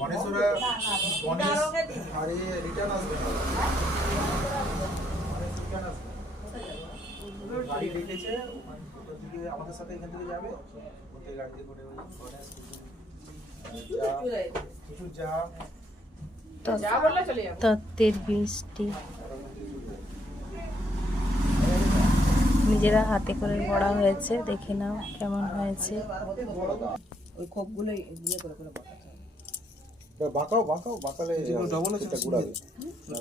গণেশরা গণেশ আর এই রিটার্ন আসবে গাড়ি রেখেছে ওখান থেকে আমাদের সাথে এখান থেকে যাবে ওতে গাড়িতে করে গণেশ কিছু যা বললে চলে যাবে তত্ত্বের বৃষ্টি নিজেরা হাতে করে গড়া হয়েছে, দেখে নাও কেমন হয়েছে। ওই খোপগুলো ইয়ে করে করে বাঁকাও বাঁকালে ডবল আছে গুড়াবে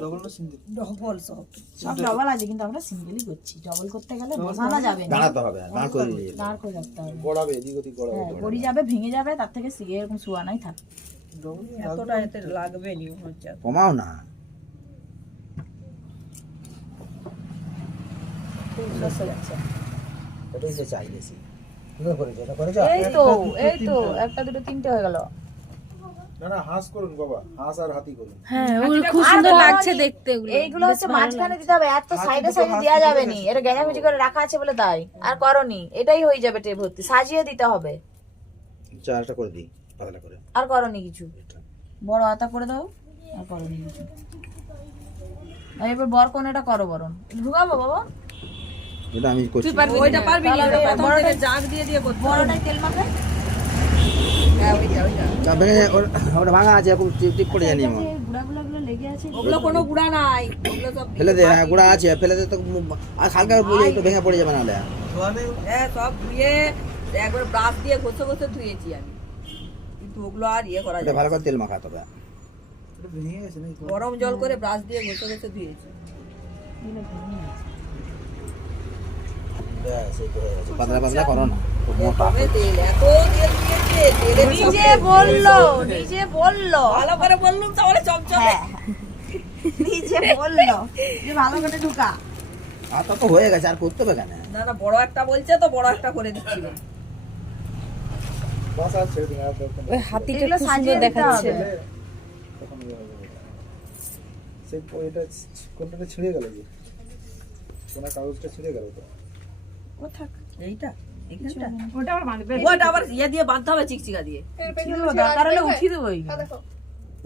ডবল না সিঙ্গেল ডবল সব ডবল আছে, কিন্তু আমরা সিঙ্গেলই করছি। ডবল করতে গেলে বসানো যাবে না, দাঁড়াতে হবে, দাঁড় করে দিয়ে দাঁড় করে রাখতে হবে, গড়াবে এদিক ওদিক গড়াবে পড়ে যাবে, ভেঙে যাবে, তার থেকে এরকম শুয়ানাই থাক। এতটা এতে লাগবে নি হচ্ছে কমাও না। এটাই তো চাই বেশি। কি করেছো এটা করেছো? এই তো একটা দুটো তিনটে হয়ে গেল। না হাঁস করুন বাবা, হাঁস আর হাতি করুন। হ্যাঁ, ওগুলো খুব সুন্দর লাগছে দেখতে। এইগুলো হচ্ছে মাঝখানে দিতে হবে, এত সাইডে সাইডে দেওয়া যাবে নি। এটা গেঁজামেজি করে রাখা আছে বলে তাই আর করনি, এটাই হয়ে যাবে টে ভর্তি, সাজিয়ে দিতে হবে। চারটা করে দিই পাতলা করে। আর করনি কিছু, বড় আতা করে দাও, আর করনি কিছু। আর এবার বর কোনটা করো বরণ ঢুকাবো বাবা, এটা আমি করছি। ওইটা পারবি না, প্রথম থেকে জাগ দিয়ে দিয়ে করতে হবে। বড়টাই তেল মাখায়। হ্যাঁ ওইটা তা ভেঙে ওটা ভাঙা আছে, খুব টিপ করে জানি আমি। গুড়াগুলো লেগে আছে, ওগুলো কোনো গুড়া নাই, ওগুলো সব ফেলে দে, হ্যাঁ গুঁড়া আছে, ফেলে দে তো। আর হালকা বুঝে একটু ভেঙে পড়ে যাবে নাহলে। হ্যাঁ সব ধুয়ে একবার ব্রাশ দিয়ে ঘষে ঘষে ধুয়েছি আমি, কিন্তু ওগুলো আর ইয়ে করা এটা যায় ভালো করে তেল মাখাতে হবে। ভেঙে গেছে নাকি? গরম জল করে ব্রাশ দিয়ে ঘষে ঘষে ধুয়েছি। ব্যাস এই তো হয়ে গেছে। পাতলা পাতলা করো না, খুব মোটা। তবে তেল এত তেল দিয়েছে, তেলে নিজে বললো ভালো করে বললুম তাহলে চমচমে। নিজে বললো যে ভালো করে ঢুকা। আর তো হয়ে গেছে, আর করতে হবে কেন? না না বড় একটা বলছে তো বড় একটা করে দিচ্ছি। বাস আর ছেড়ে দিন, আর দরকার নেই। ওই হাতিটা এগুলো খুব সাজিয়ে সুন্দর দিতে দেখাচ্ছে। হবে। তখন ইয়ে হবে। সেই এটা কোনটা ছিঁড়ে গেল যে কোন কাগজটা ছিঁড়ে গেল তো ও থাক এইটা এইখানটা ওটা আবার বাঁধবে, ওটা আবার ইয়ে দিয়ে বাঁধতে হবে চিকচিকা দিয়ে। দরকার হলে উঠিয়ে দেবো।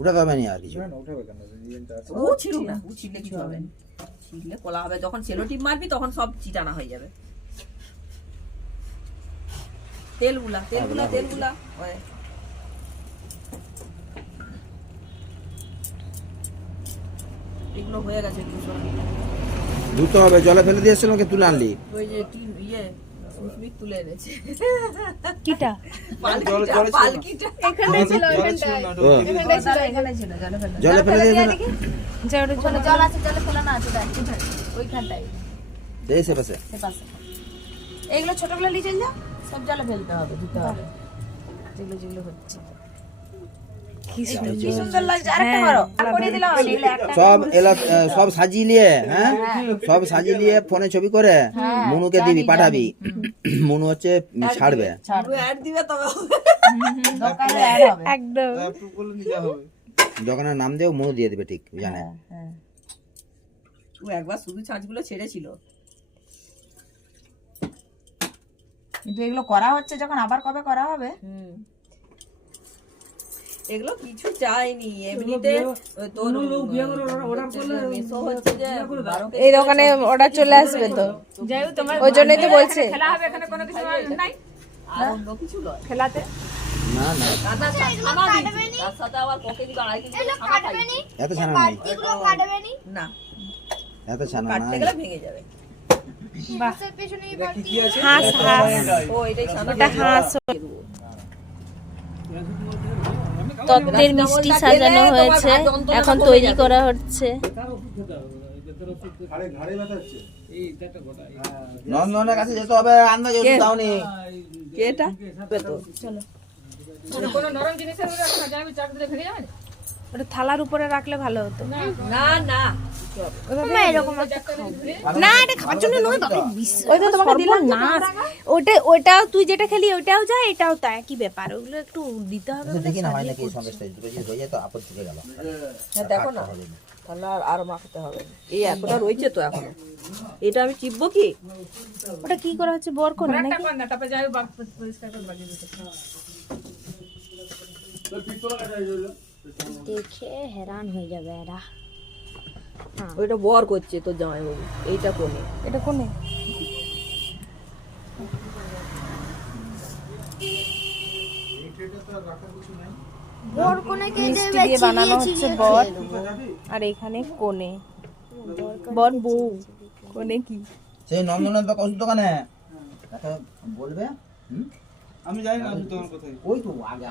ওটা করবে না আর কিছু। না উঠাবে কেন ডিজাইনটা আছে ও ছিড়ুক না, ও ছিড়লে কিছু হবে না, ছিড়লে কলা হবে। যখন সেলো টিপ মারবি তখন সব চিটানা হয়ে যাবে। তেলগুলা ওই এগুলো হয়ে গেছে দুশো। ধুতে হবে, জলে ফেলে দিয়ে এসেছিলাম, তুলে আনলি। ওই যে টিন ইয়ে সুস্মিত তুলে এনেছে কিটা পালকিটা এখানে ছিল, এখানে ছিল, জলে ফেলে দিয়ে যা ওটা চলে জল আছে, জলে ফেলে না আছে, ওইখানটাই এই সে পাশে। সে পাশে। এইগুলো ছোটগুলো নিয়ে চল যা, সব জলে ফেলতে হবে, দিতে হবে যেগুলো যেগুলো হচ্ছে। কি কি সুন্দর লাগছে, আরেকটা করো, আর করে দিলাম আমি। এগুলো একটা সব এলা সব সাজিয়ে নিয়ে, হ্যাঁ সব সাজিয়ে নিয়ে ফোনে ছবি করে মনুকে দিবি, পাঠাবি। মনু হচ্ছে ছাড়বে। অ্যাড দিবে তবে দোকানে অ্যাড হবে একদম। অ্যাপ্রুভ করলে নিয়ে হবে দোকানের নাম দেও, মনু দিয়ে দিবে, ঠিক জানে। হ্যাঁ। ও একবার শুধু ছাঁচগুলো ছেড়েছিল। কিন্তু এগুলো করা হচ্ছে যখন, আবার কবে করা হবে? এগুলো কিছু চাইনি, এমনিতে তোর মেসো হচ্ছে যে 12 কেজি এই দোকানে অর্ডার চলে আসবে তো, ওই জন্যই তো বলছে। আর অন্য কিছু নয়। খেলাতে না না কাঁচা ছানা দিয়েছি, তার সাথে আবার পকেট 2.5 কেজি করে ছানা খাইছি। এত ছানা নাই, না এত ছানা কাটতে নাই। গেলে ভেঙে যাবে। কি কি আছে হাঁস হাঁস ও এটাই ছানা ওটা হাঁস। তত্ত্বের মিষ্টি সাজানো হয়েছে, এখন তৈরি করা হচ্ছে। ঘাড়ে ঘাড়ে ব্যথা হচ্ছে নন্দনের কাছে যেতে হবে, আন্দাজ ওষুধ দাওনি। কে এটা তো ওটা থালার উপরে রাখলে ভালো হতো। না না এরকম না, এটা খাবার জন্য নয় বাবা, ওই তো তোমাকে দিলাম না। ওটাও তুই যেটা খেলি ওটাও যায়, এটাও তাই, একই ব্যাপার। ওগুলো একটু দিতে হবে। দেখি না হয় নাকি এই সঙ্গে দুটো জিনিস হয়ে যায় তো আপদ থেকে গেল। হ্যাঁ দেখো না, তাহলে আর মাখাতে হবে না। এই এতটা রয়েছে তো এখনো, এটা আমি চিপবো কি? ওটা কি করা হচ্ছে, বর কোন নাকি? দেখে হেরান হয়ে যাবে এরা। ওইটা বর করছে তোর জামাইবাবু, এইটা কোনে। এটা কোনে? মিষ্টি দিয়ে বানানো হচ্ছে বর, আর এখানে কোনে, বর বউ। কোনে কি? সেই নন্দনাথ বা কৌশল দোকানে তাকে বলবে। আমি জানি না তোমার কোথায়। ওই তো আগে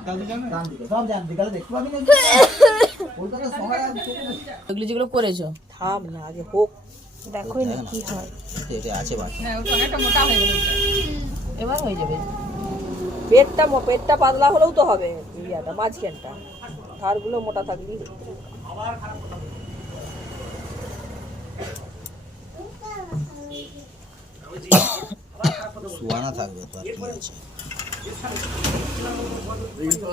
ডান দিকে সব জান বিকালে দেখতে পাবি না। কলকাতা শহরে এগুলো যেগুলো করেছো থাম না, আগে হোক। দেখোই না কি হয়। এটা আছে বাচ্চা। এবার হয়ে যাবে। পেটটা পাতলা হলেও তো হবে, ইয়াটা মাঝখানটা, ধারগুলো মোটা থাকবি। সুয়ানা থাকবে তো আর কি আছে।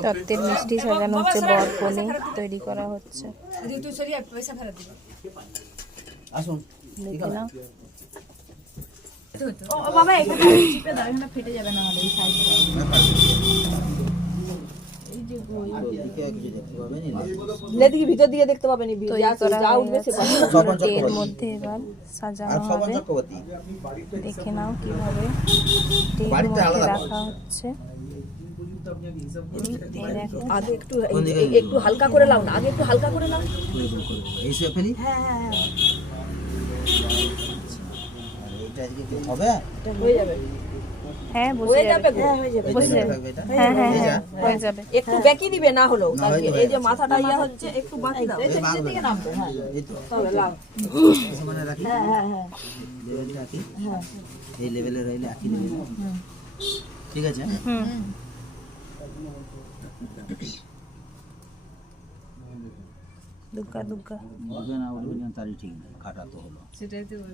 তত্ত্বের মিষ্টি সাজানো হচ্ছে, বর কোনে তৈরি করা হচ্ছে। আসুন দেখে নাও। বাবা এটা চিপে দাও, এখানে ফেটে যাবে না হলে এই সাইডটা। কিছু দেখতে পাবেন লেদিকে ভিতর দিয়ে দেখতে পাবেন, তৈরি করা যা হয়ে উঠবে সে গেছে। স্বপন এর চক্রবর্তী মধ্যে এবার আর সাজানো স্বপন হবে। চক্রবর্তী দেখে নাও কিভাবে টির বাড়িতে মধ্যে আলাদা রাখা হচ্ছে। এই দেখো। আগে একটু কোন দিকে একটু হালকা করে লাও না, আগে একটু হালকা করে লাও। এই সে ফেলি। হ্যাঁ হ্যাঁ হ্যাঁ, আর এইটা আজকে কি হবে? হয়ে যাবে, হ্যাঁ বসে হয়ে যাবে। যাবে গো। এই বসে যে যাবে। থাকবে এটা। হ্যাঁ হ্যাঁ এই যা। হ্যাঁ হয়ে যাবে। একটু বেঁকি দিবে না হলো না, কালকে। হয়ে এই যে যাবে। মাথাটা ইয়া হচ্ছে, একটু বাঁকি দাও। এই বাঁধবে না। এই তো তবে লাও। সমানে রাখি। হ্যাঁ হ্যাঁ হ্যাঁ লেভেল রাখি। এই লেভেলে রইলে একই লেভেল। ঠিক আছে। হুম। দুগ্গা দুগ্গা। উঠবে না উঠবে না তারই ঠিক নেই, খাটা তো হলো।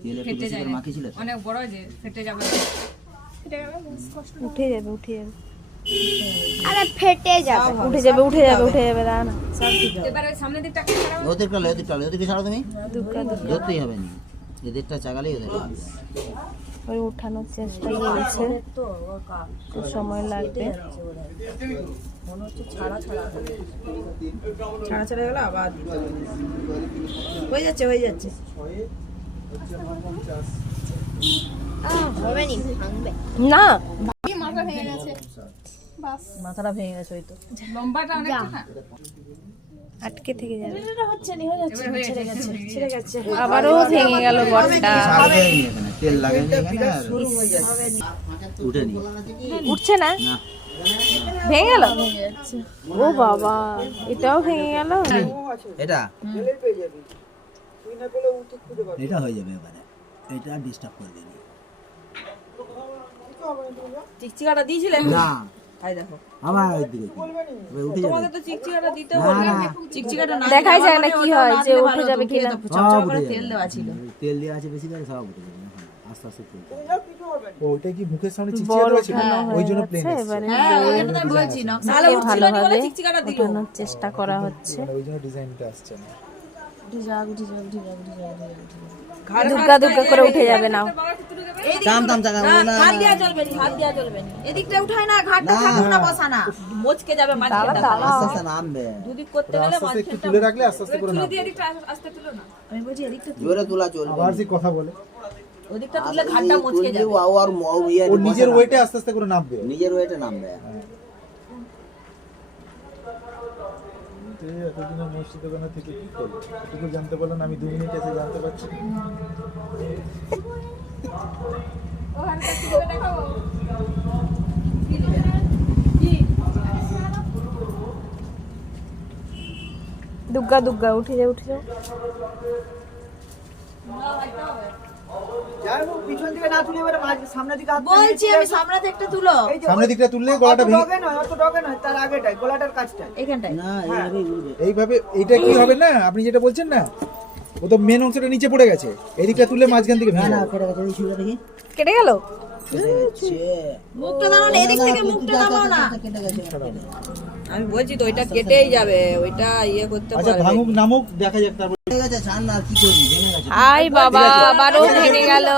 তেল একটু বেশি করে মাখিয়েছিলে তো? উঠে যাবে উঠে যাবে। আরে ফেটে যাবে। উঠে যাবে উঠে যাবে উঠে যাবে, দাঁড়া না। ওদেরটা লো, ওদেরটা লো, ওদেরকে ছাড়ো তুমি। দুগ্গা দুগ্গা। ধরতেই হবে না, এদেরটা চাগালেই ওদের হবে। ওই উঠানোর চেষ্টা চলছে, তো ও কা একটু সময় লাগবে। মনে হচ্ছে ছাড়া ছাড়া গেলে আবার দিতে হবে। হয়ে যাচ্ছে হয়ে যাচ্ছে। না মাথাটা ভেঙে গেছে ওই তো। আটকে থেকে যাবে। হচ্ছে নি, হয়ে যাচ্ছে, ছেড়ে গেছে ছেড়ে গেছে। আবারও ভেঙে গেল বটটা। ছাড়বেই নি এখানে, তেল লাগাইনি এখানে আর উঠেনি। উঠছে না, না ভেঙে গেল। ও বাবা, এটাও ভেঙে গেল। এটা এটা হয়ে যাবে এবারে, এটা ডিস্টার্ব করে দিবি চিকচিকাটা দিয়েছিলে? না। তাই দেখো, আবার ওইদিকে কি? এবার উঠে যাবে। তোমাদের তো চিকচিকাটা দিতে না হবে। না চিকচিকাটা না দেখাই যায় না কি হয়, যে উঠে যাবে কি না। সব করে উঠে তেল যাবে। দেওয়া ছিল। তেল দেওয়া আছে বেশি করে, সব উঠে যাবে এখন। আস্তে আস্তে তেল ও ওইটা কি মুখের সামনে বড় চিচিয়ে রয়েছে, উঠানো ওই হয়ে জন্য প্লেন যাচ্ছে। এবারে হ্যাঁ ওই জন্য তো আমি বলছি না। নাহলে নকশাকে উঠছিল না বলে ভালোভাবে চিকচিকাটা দিল। ওঠানোর চেষ্টা করা হচ্ছে। ওই জন্য ডিজাইনটা আসছে না। দুগ্গা দুগ্গা করে উঠে যাবে। নাও টান টান টান না হাত দেওয়া চলবে না, হাত দেওয়া চলবে না। এদিকটা উঠাই না, ঘাটটা থাকুক না বসানা। মোচকে যাবে মাঝখানটা। আস্তে আস্তে নামবে, দুদিক করতে ওটা গেলে আস্তে আস্তে একটু তুলে রাখলে আস্তে আস্তে করে নামবে। আমি বলছি এদিকটা জোরে তোলা চলবে। আবার যে কথা বলে, ওদিকটা তুললে ঘাটটা মোচকে যাবে। ও নিজের ওয়েটে আস্তে আস্তে করে নামবে। নিজের ওয়েটে নামবে। এতদিনের মিষ্টি দোকানে থেকে কি করবো, এটুকু জানতে পারলো না, আমি 2 মিনিট এসে জানতে পারছি। দুগ্গা দুগ্গা উঠে যাও উঠে যাও। বলছি আমি সামনে থেকে তুলো সামনের দিকটা তুললে গলাটা ভেঙে এখানটায়। না এইভাবেই উঠবে। এইভাবে। এইটা কি হবে না, আপনি যেটা বলছেন না, ও তো মেন অংশটা নিচে পড়ে গেছে, এদিকটা তুললে মাঝখান থেকে না ভেঙে না যাবে। কেটে গেছে, ওই ছুরিটা দেখি কেটে গেল। কেটে গেছে। মুখটা দাও না, এদিক থেকে মুখটা দাও না। কেটে গেছে। আমি বলছি তো ওইটা কেটেই যাবে, ওইটা ইয়ে করতে আচ্ছা পারবে। ভাঙুক নামুক দেখা যাক তারপর। কেটে গেছে, ছাড় না, আর কি করবি, ভেঙে গেছে। আই বাবা, আবারও ভেঙে গেল।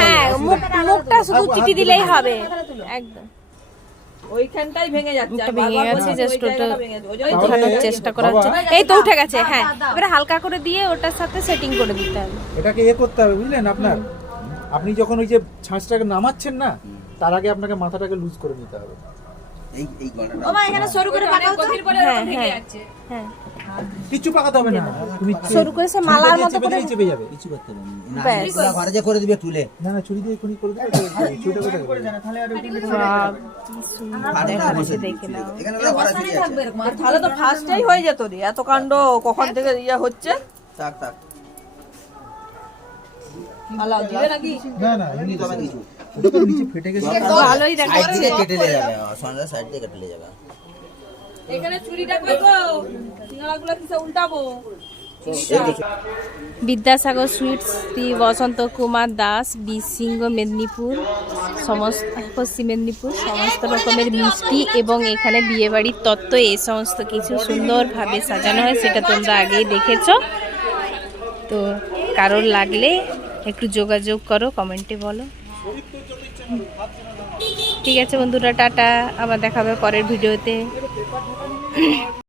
হ্যাঁ মুখটা শুধু চিটি দিলেই হবে একদম। ওইখানটাই ভেঙে যাচ্ছে আর ওটা ভেঙে বারবার গেছে, বলছে just ওই জায়গাটা ওটা ভেঙে যাচ্ছে। ওই জন্য তাহলে ওঠানোর চেষ্টা করা হচ্ছে। বাবা, এই তো উঠে গেছে, হ্যাঁ। এবারে হালকা করে দিয়ে ওটার সাথে সেটিং করে দিতে হবে। এটাকে করতে হবে বুঝলেন আপনার, আপনি যখন ওই যে ছাঁচটাকে নামাচ্ছেন না, তার আগে আপনাকে মাথাটাকে লুজ করে নিতে হবে। এই গলাটা ও মা এখানে সরু করে পাকাও তো। হ্যাঁ হ্যাঁ হ্যাঁ, কিচ্ছু পাকাতে হবে না, তুমি সরু করে সে মালার মতো চেপে করে দিলেই চেপে যাবে। কিছু করতে হবে না। ব্যাস। না, ঘরে যে করে দিবে তুলে। না না, ছুরি দিয়ে এখনই করে দিলে ছুরিটা কোথায় গেল? বাহ, কি সুন্দর দেখা যাচ্ছে, দেখে নাও। এখানে ওরা ঘরে ফিরে আছে। তাহলে তো ফার্স্টেই হয়ে যেত রে, এত কাণ্ড কখন থেকে ইয়ে হচ্ছে। থাক থাক। আলাও দিবে নাকি? না না, এমনি তবে কিছু। ওটা তো নিচে ফেটে গেছে। ভালোই দেখা সাইড থেকে কেটে নিয়ে যাবে, সন্ধ্যা সাইড থেকে কেটে নিয়ে যাবে। এখানে চুরিটা করবো, সিঙ্গাড়াগুলো কিসে উল্টাবো? বিদ্যাসাগর সুইটস, শ্রী বসন্ত কুমার দাস, বিসিংহ, মেদিনীপুর, সমস্ত পশ্চিম মেদিনীপুর, সমস্ত রকমের মিষ্টি এবং এখানে বিয়েবাড়ির তত্ত্ব এই সমস্ত কিছু সুন্দরভাবে সাজানো হয়, সেটা তোমরা আগেই দেখেছো। তো কারোর লাগলে একটু যোগাযোগ করো, কমেন্টে বলো। ঠিক আছে বন্ধুরা, টাটা, আবার দেখা হবে পরের ভিডিওতে।